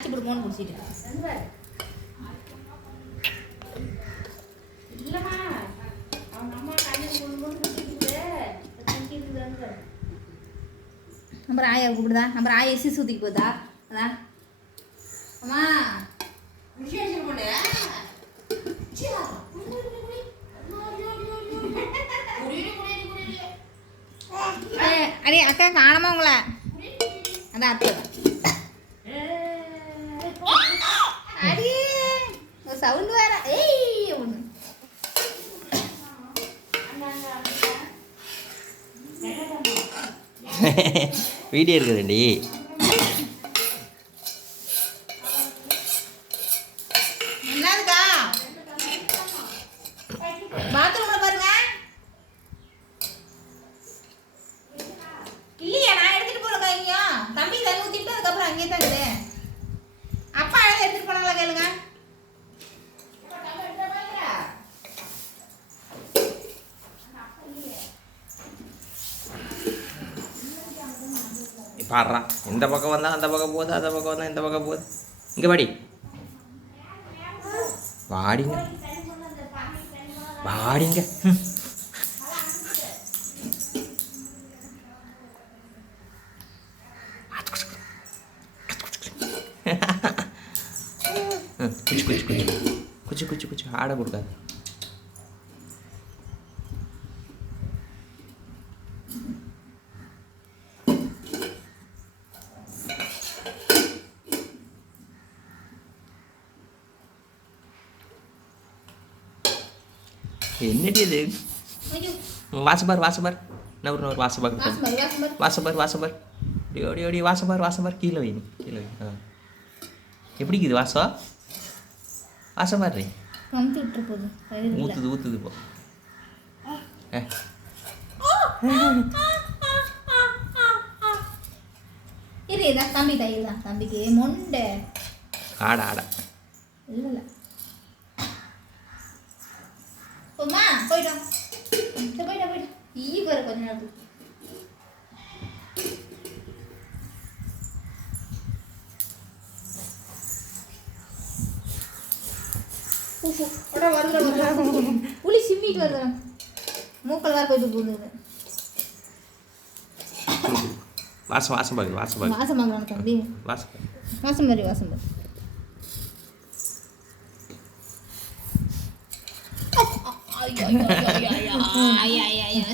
குடுமோன்னு குடிச்சிட்டு இல்லம்மா அவங்க அம்மா கண்ணு குடுமோன்னு குடிச்சிட்டு அப்புறம் ஆயா கூப்பிடுதா அப்புறம் ஆயா எசி சுத்திக்கு போதா அதான் அம்மா விசேஷம் போடு அடே அக்கா காணமா உங்களை அதான் அத்தை அடி சவுண்ட் வேற ஏய் ஒன்று வீடியோ இருக்குதுண்டி என்னதுக்கா பாத்ரூம்ல பாருங்க இல்லையா நான் எடுத்துட்டு போறேன் இங்கேயும் தம்பி தண்ணி ஊத்திட்டு அதுக்கப்புறம் அங்கேயே தான் இருக்குது அப்பா அழகா எடுத்துட்டு போனாங்களா கேளுங்க பாடுறான் இந்த பக்கம் வந்தால் அந்த பக்கம் போகுது அந்த பக்கம் வந்தால் இந்த பக்கம் போகுது இங்கே வாடி வாடிங்க வாடிங்க குச்சி குச்சி குச்சி குச்சி குச்சி குச்சி ஆட கொடுக்காது என்னடி இது வாசபார் வாசபார் நவர் வாசபார் வாசபார் வாசபார் ஓடி ஓடி வாசபார் வாசபார் கீழே வை கீழே வை ஆ எப்படி இது வாசம் வாசபார் ரே ஊற்றுது ஊற்றுது இப்போ தம்பி தைதான் தம்பிக்கு மொண்டை ஆட ஆட இல்லை இல்லை போமா போயிட்டோம் போயிட்டா போயிட்டா ஈ பாரு கொஞ்ச நேரத்துக்கு புளி சிம்மிட்டு வருதுறேன் மூக்கல் வேறு போயிட்டு போகுது வாசம் வாசம் பாரு வாசம் பாரு வாசம் வாங்குறான் தம்பி வாசம் வாசம் பாரு வாசம் பாரு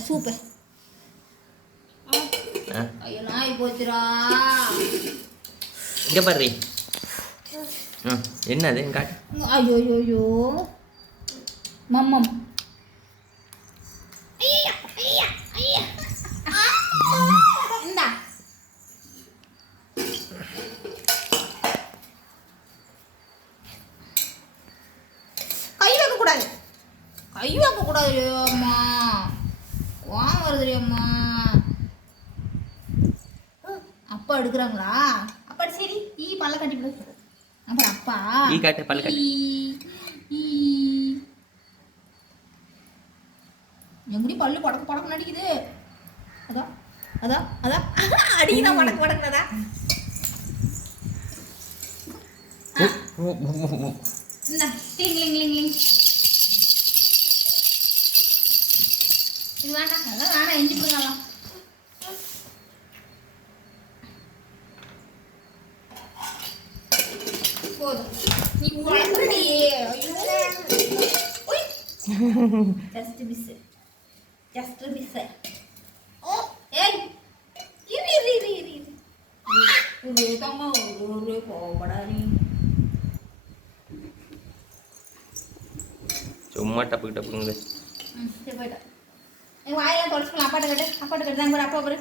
சூப்பர் ஐயோ நாய் போச்சுரா இங்கே பாரு என்னது காட்டு ஐயோ ஐயோ மம்மம் இந்தா கை வைக்கக்கூடாது கை வைக்கக்கூடாது அம்மா வாங்க வருது அம்மா அப்பா எடுக்கிறாங்களா அப்பா சரி ஈ பல்ல கட்டி போடு அப்புறம் அப்பா ஈ காட்டு பல்ல காட்டு எங்கடி பல்லு படக்கு படக்கு நடிக்குது அதான் அதான் அதான் அடிக்குதான் படக்கு படக்குறதா இந்த கிளிங் கிளிங் கிளிங் கிளிங் இது வேண்டாம் அதான் வேணாம் எஞ்சி போடலாம் போதும் நீ உடம்புடி ஜஸ்ட் மிஸ் ஜஸ்ட் மிஸ் ஓ ஏய் இரு இரு இரு இரு இரு இது தம்மா ஒரு கோபடா நீ சும்மா டப்புக்கு டப்புங்க சரி போயிட்டா என் வாயெல்லாம் தொடச்சிக்கலாம் அப்பாட்ட கட்டு தாங்க பாரு அப்பா பாரு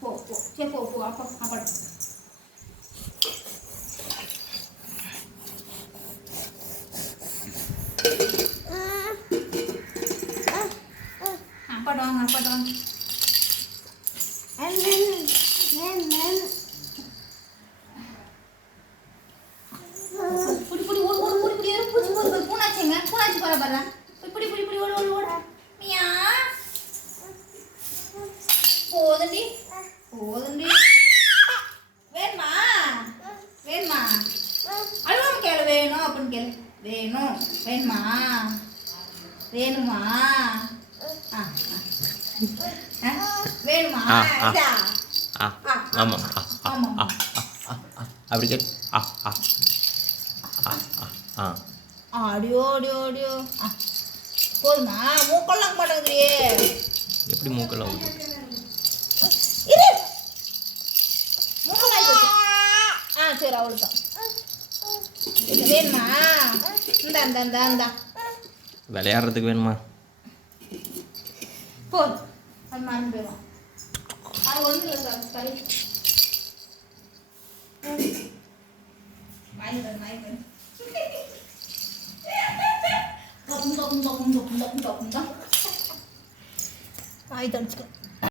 போ போ சரி போ போ அப்பா அப்பாட்ட அப்பாட்ட வாங்க அப்பாட்ட வாங்க புடி புடி ஓடு ஓடு புடி புடி பூச்சி பூனாச்சுங்க பூனாச்சு பரவாயில்ல இப்படி இப்படி இப்படி ஓடு ஓடு ஓட மியா போதுண்டி போதுண்டி. வேணுமா வேணுமா அழுவாம கேளு. வேணும் அப்படின்னு கேளு. வேணும் வேணுமா வேணுமா ஆ வேணுமா இதா ஆமாம் அப்படி கேள். ஆடியோ ஆடியோ ஆடியோ போதுமா? மூக்கெல்லாம் மாட்டேங்குதுயே. எப்படி மூக்கெல்லாம் ஊது? இரு மூக்கெல்லாம் போச்சு. சரி அவ்வளோதான். வேணுமா? இந்தா இந்தா இந்தா இந்தா விளையாடுறதுக்கு வேணுமா? போதும். அது மறந்து போயிடும். அது ஒன்றும் இல்லை சார். சரி வாய் தடிச்சுக்க.